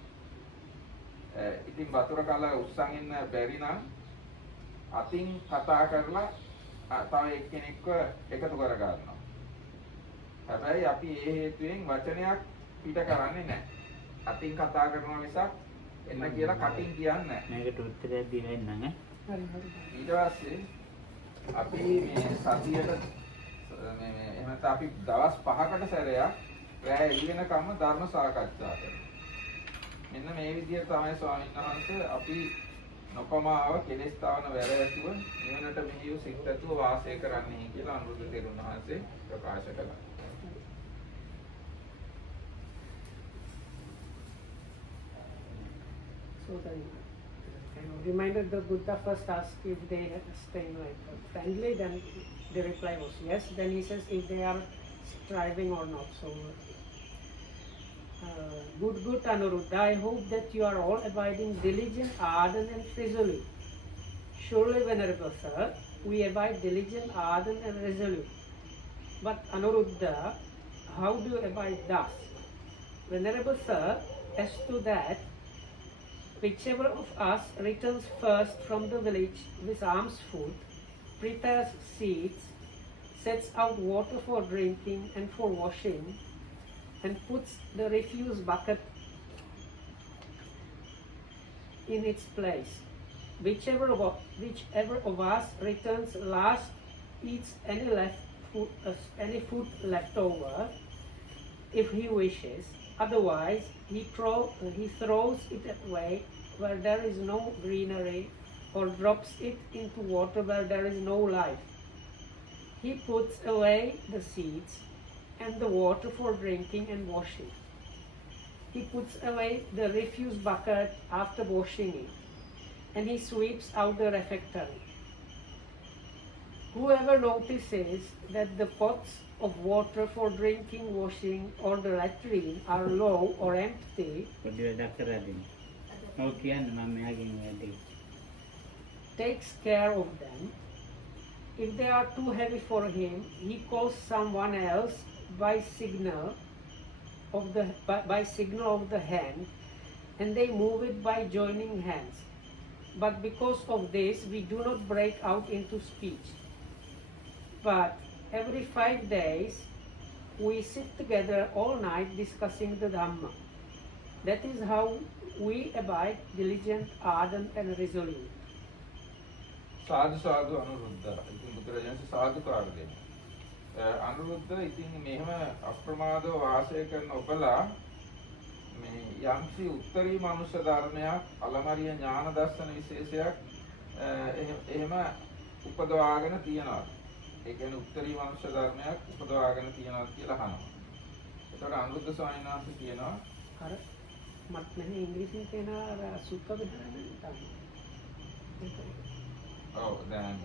ඉතින් වතුර කල උස්සන් ඉන්න බැරි නම් අතින් කතා කරලා තව එක්කෙනෙක්ව එකතු කර ගන්නවා. හැබැයි අපි ඒ හේතුවෙන් වචනයක් පිට කරන්නේ නැහැ. අතින් කතා කරනවා මිසක් එන්න කියලා කටින් කියන්නේ නැහැ. මේකට උත්තරයක් දෙන්න ඈ. ඊට පස්සේ අපි මේ සතියට මේ එහෙම නැත්නම් අපි දවස් 5කට සැරයක් රැය එළි වෙනකම්ම ධර්ම සාකච්ඡා කරනවා. මෙන්න මේ විදිහට තමයි ස්වාමීන් වහන්සේ අපි නොපමාව කෙලෙස් තාවන වැර ඇතුව නිවනට මෙහිව සිත් ඇතුව වාසය කරන්නේ කියලා අනුරුද්ධ තෙරුන් වහන්සේ ප්‍රකාශ කළා. So then, reminded the Buddha first asked if they had staying like friendly, then the reply was yes. Then he says if they are striving or not. So, good Anuruddha, I hope that you are all abiding diligent, ardent and resolute. Surely, Venerable Sir, we abide diligent, ardent and resolute. But Anuruddha, how do you abide thus? Venerable Sir, as to that, whichever of us returns first from the village with alms food, prepares seeds, sets out water for drinking and for washing, and puts the refuse bucket in its place. Whichever of us returns last eats any food left over, if he wishes. Otherwise, he throws it away where there is no greenery, or drops it into water where there is no life. He puts away the seeds and the water for drinking and washing. He puts away the refuse bucket after washing it, and he sweeps out the refectory. Whoever notices that the pots of water for drinking, washing, or the latrine are low or empty, පොඩි වැඩක් කරලා දෙන්න. ඔව් කියන්න මම මෙයාගෙන් වැඩි. takes care of them. If they are too heavy for him, he calls someone else by signal of the hand, and they move it by joining hands. But because of this, we do not break out into speech. But every 5 days, we sit together all night discussing the Dhamma. That is how we abide diligent, ardent, and resolute. සාදු සාදු අනුරුද්ධ. ඉතින් බුදුරජාණන් සාදුකාර දෙන්න. අනුරුද්ධ ඉතින් මෙහෙම අප්‍රමාදව වාසය කරන ඔබලා මේ යම්සි උත්තරී මනුෂ්‍ය ධර්මයක් අලමරිය ඥාන දර්ශන විශේෂයක් එහෙම උපදවාගෙන තියනවා. ඒ කියන්නේ උත්තරී මනුෂ්‍ය ධර්මයක් උපදවාගෙන තියනවා කියලා අහනවා. ඒතකොට අනුරුද්ධ ස්වාමීන් වහන්සේ කියනවා අර මත් නැහැ ඉංග්‍රීසියෙන් කියන අර සුත්ත විතරනේ තමයි. ඔව් දැන්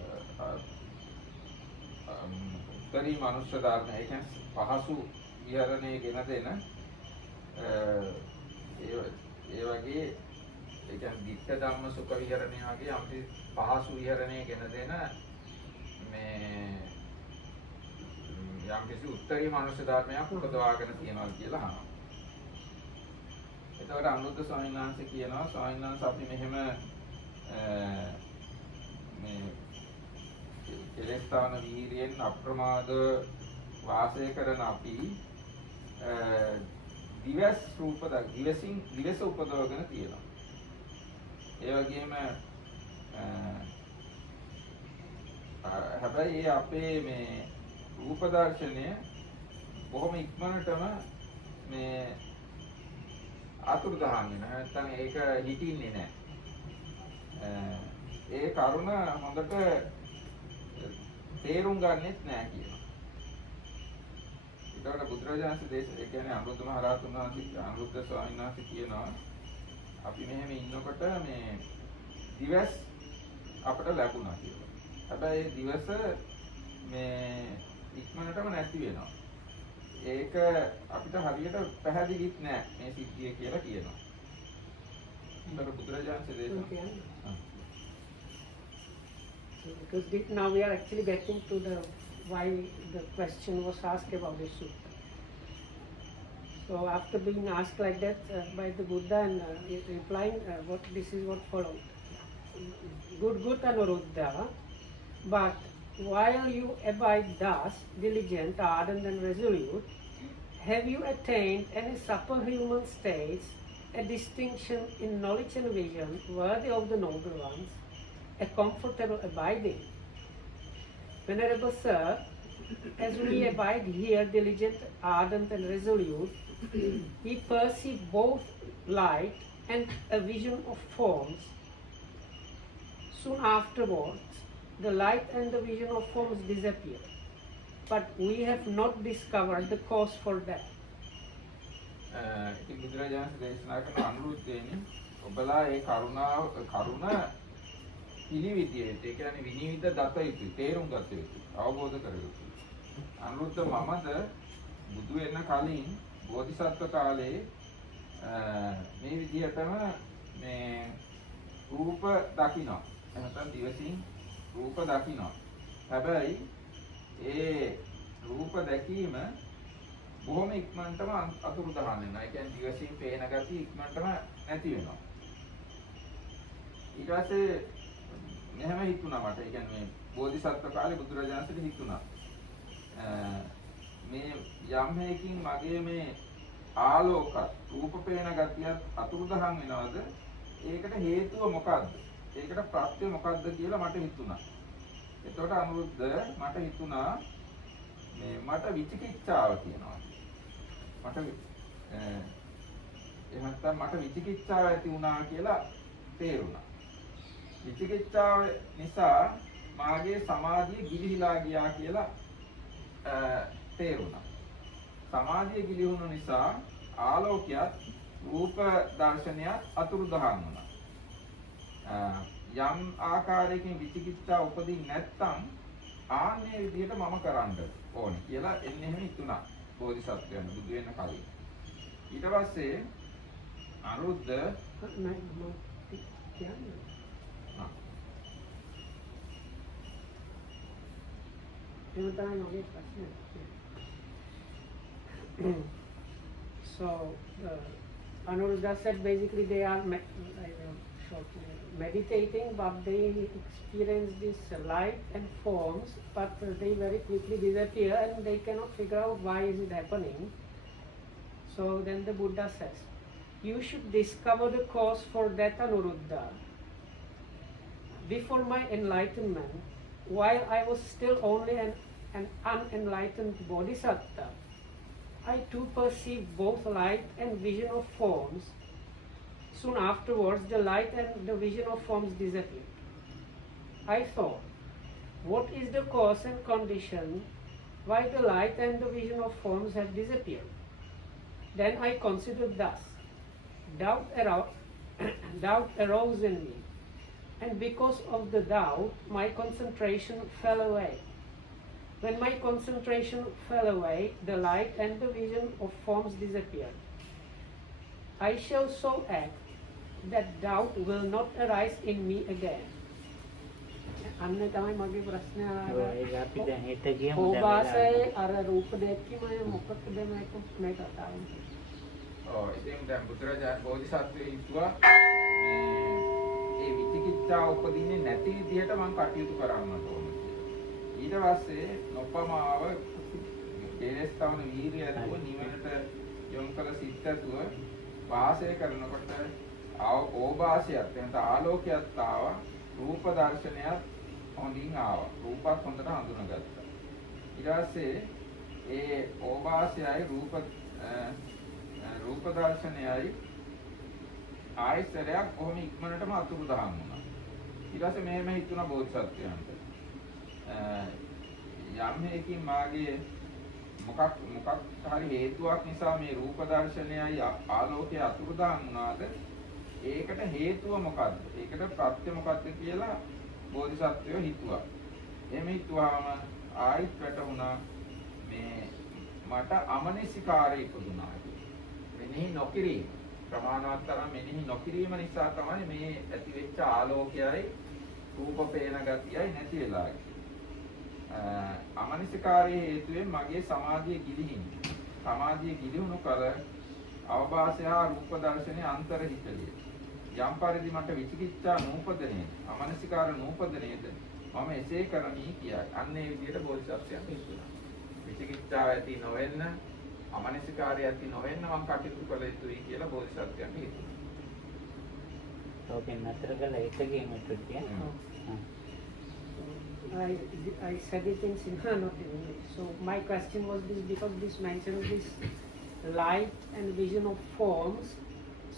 උත්තරී මනුෂ්‍ය ධර්ම ඒ කියන්නේ පහසු විහරණය ගෙන දෙන ඒ වගේ ඒ කියන්නේ ditta ධම්ම සුඛ විහරණය වගේ අපි පහසු විහරණය ගෙන දෙන මේ යම්කිසි උත්තරී මනුෂ්‍ය ධර්මයක් උපදවාගෙන තියනවා කියලා අහනවා. එතකොට අනුරුද්ධ ස්වාමීන් වහන්සේ කියනවා ස්වාමීන් වහන්සේ අපි මෙහෙම මේ කෙලස්තාන වීරියෙන් අප්‍රමාද වාසය කරන අපි දිවස් රූපද දිවස උපදවගෙන තියෙනවා. ඒ වගේම හැබැයි ඒ අපේ මේ රූප දර්ශනය බොහොම ඉක්මනටම මේ අතුරුදහන් වෙනවා. නැත්නම් ඒක හිතින්නේ නැහැ. ඒ කරුණ හොඳට තේරුම් ගන්නෙත් නැහැ කියනවා. ඒකට බුදුරජාණන් දේශනා කියන්නේ අනුරුද්ධ මහ රහතුන් වහන්සේ අනුරුද්ධ ස්වාමීන් වහන්සේ කියනවා අපි මෙහෙම ඉන්නකොට මේ දිවස් අපට ලැබුණා කියලා. හැබැයි දිවස මේ ඉක්මනටම නැති වෙනවා. ඒක අපිට හරියට පැහැදිලිත් නෑ මේ සිද්ධිය කියලා කියනවා. ඒකට බුදුරජාණන් දේශනා Because now we are actually getting to the why the question was asked about the sutta. So after being asked like that by the Buddha and replying, this is what followed. Good Anuruddha, but while you abide thus, diligent, ardent and resolute, have you attained any superhuman states, a distinction in knowledge and vision worthy of the noble ones, a comfortable abiding? Venerable Sir, as we abide here diligent, ardent and resolute, we perceive both light and a vision of forms. Soon afterwards, the light and the vision of forms disappear, but we have not discovered the cause for that. ඉතින් බුදුරජාණන් දේශනා කරන අනුරුද්ධයනි ඔබලා ඒ කරුණ පිළිවිදියට ඒ කියන්නේ විනිවිද දත යුතුයි තේරුම් ගත යුතුයි අවබෝධ කර යුතුයි. අනුරුද්ධ මමද බුදු වෙන කලින් බෝධිසත්ව කාලේ මේ විදිහටම මේ රූප දකිනවා. එහෙනම් දිවසින් රූප දකිනවා. හැබැයි ඒ රූප දැකීම බොහොම ඉක්මනටම අතුරුදහන් වෙනවා. ඒ කියන්නේ දිවසින් පේන ගතිය ඉක්මනටම නැති වෙනවා. ඊට පස්සේ මෙහෙම හිතුණා මට. ඒ කියන්නේ මේ බෝධිසත්ව කාලේ බුදුරජාණන්සේට හිතුණා. මේ යම් හේකින් මගේ මේ ආලෝක රූප පේන ගතියත් අතුරුදහන් වෙනවද? ඒකට හේතුව මොකද්ද? ඒකට ප්‍රත්‍ය මොකද්ද කියලා මට හිතුණා. එතකොට අනුරුද්ධ මට හිතුණා මේ මට විචිකිච්ඡාව තියෙනවා. මට එහෙම නැත්නම් මට විචිකිච්ඡාව ඇති වුණා කියලා තේරුණා. විචිකිච්ඡාව නිසා මාගේ සමාධිය ගිලිහිලා ගියා කියලා තේරුණා. සමාධිය ගිලිහුණු නිසා ආලෝකයත් රූප දර්ශනයත් අතුරුදහන් වුණා. යම් ආකාරයකින් විචිකිච්ඡා උපදින්නේ නැත්නම් ආන්නේ විදිහට මම කරන්න ඕනේ කියලා එන්නේ එහෙම හිතුණා. බෝධිසත්වයන් බුදු වෙන කලින්. ඊට පස්සේ Anuruddha So Anuruddha said basically they are meditating, but they experience this light and forms, but they very quickly disappear and they cannot figure out why is it happening. So then the Buddha says, you should discover the cause for that, Anuruddha. Before my enlightenment, while I was still only an unenlightened bodhisattva, I too perceived both light and vision of forms. Soon afterwards, the light and the vision of forms disappeared. I thought, what is the cause and condition why the light and the vision of forms have disappeared? Then I considered thus. Doubt arose in me, and because of the doubt, my concentration fell away. When my concentration fell away, the light and the vision of forms disappeared. I shall so act that doubt will not arise in me again. අන්න තමයි මගේ ප්‍රශ්නේ ඒක අපි දැන් හෙට ගියමු. ඕබාසයේ අර රූප දැක්කම මොකක්ද මේක මේ කතාව. ඔව් ඉතින් දැන් බුදුරජාණන් බෝධිසත්වයේ හිතුවා මේ විචිකිච්ඡා උපදින්නේ නැති විදිහට මම කටයුතු කරන්නට ඕන. ඊට පස්සේ නොපමාව කෙලස්තාවන වීර්යය ඇතුව නිවනට යොමු කළ සිත් ඇතුව වාසය කරනකොට ඕභාසයත් එතන ආලෝකයක් ආවා, රූප දර්ශනයත් හොඳින් ආවා, රූපත් හොඳට හඳුනාගත්තා. ඊට පස්සේ ඒ ඕභාසයයි රූප දර්ශනයයි ආයතරයක් කොහොම ඉක්මනටම අතුරුදහන් වුණා. ඊට පස්සේ මෙහෙම හිතුණා බෝධිසත්වයන්ට. යම් හේකින් මාගේ මොකක් හරි හේතුවක් නිසා මේ රූප දර්ශනයයි ආලෝකය අතුරුදහන් වුණාද? ඒකට හේතුව මොකද්ද? ඒකට ප්‍රත්‍ය මොකද්ද කියලා බෝධිසත්වයෝ හිතුවා. එහෙම හිතුවාම ආයිත් වැටුණා මේ මට අමනසිකාරය ඉපදුනා කියලා. මෙනෙහි නොකිරීම ප්‍රමාණවත් තරම් මෙනෙහි නොකිරීම නිසා තමයි මේ ඇති වෙච්ච ආලෝකයයි රූප පේන ගතියයි නැති වෙලා ගියේ. අමනසිකාරයේ හේතුවෙන් මගේ සමාධිය ගිලිහින්නේ. සමාධිය ගිලිහුණු කල අවබෝධය රූප දර්ශනයේ අන්තර හිතලිය. යම් පරිදි මට විචිකිච්ඡා නූපදනේ, අමනසිකාර නූපදනේද මම එසේ කරමි කියයි. අන්න ඒ විදිහට බෝධිසත්වයන් හිතුණා. විචිකිච්ඡාව ඇති නොවෙන්න, අමනසිකාරය ඇති නොවෙන්න මම කටයුතු කළ යුතුයි කියලා බෝධිසත්වයන් හිතුණා. ඕකෙන් නතර කළා ඒක ගේම තුටිය. I said it in Sinhala, not in English. So my question was this, because this mentions this light and vision of forms.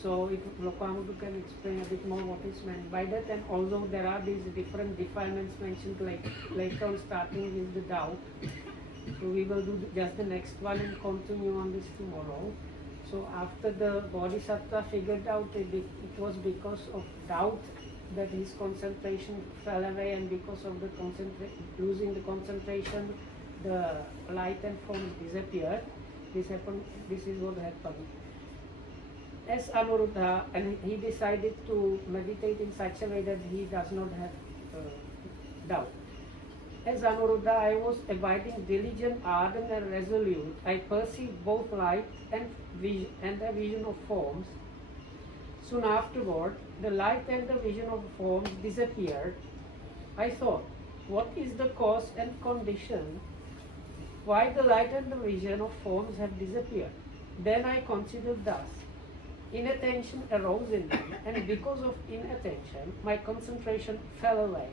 So if Lokamudu can explain a bit more what is meant by that, and also there are these different defilements mentioned, like later on starting with the doubt. So we will do just the next one and continue on this tomorrow. So after the Bodhisattva figured out it was because of doubt that his concentration fell away, and because of the losing the concentration, the light and form disappeared. This is what happened. As Anuruddha, and he decided to meditate in such a way that he does not have doubt. As Anuruddha, I was abiding diligent, ardent, and resolute. I perceived both light and the vision of forms. Soon afterward, the light and the vision of forms disappeared. I thought, what is the cause and condition? Why the light and the vision of forms have disappeared? Then I considered thus. Inattention arose in me, and because of inattention, my concentration fell away.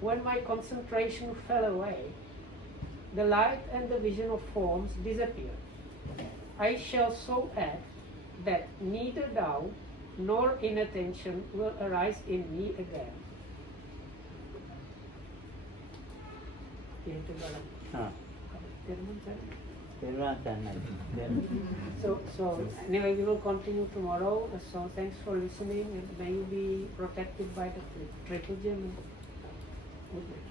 When my concentration fell away, the light and the vision of forms disappeared. I shall so act that neither doubt nor inattention will arise in me again. Ah. තෙරුවන් සරණයි. So anyway, we will continue tomorrow. So thanks for listening, and may you be protected by the triple gem. Good night.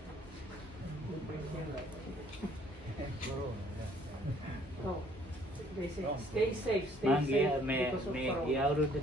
Oh, they say stay safe, මම stay ගියා safe මේ because of මේ corona. ගිය අවුරුද්දේ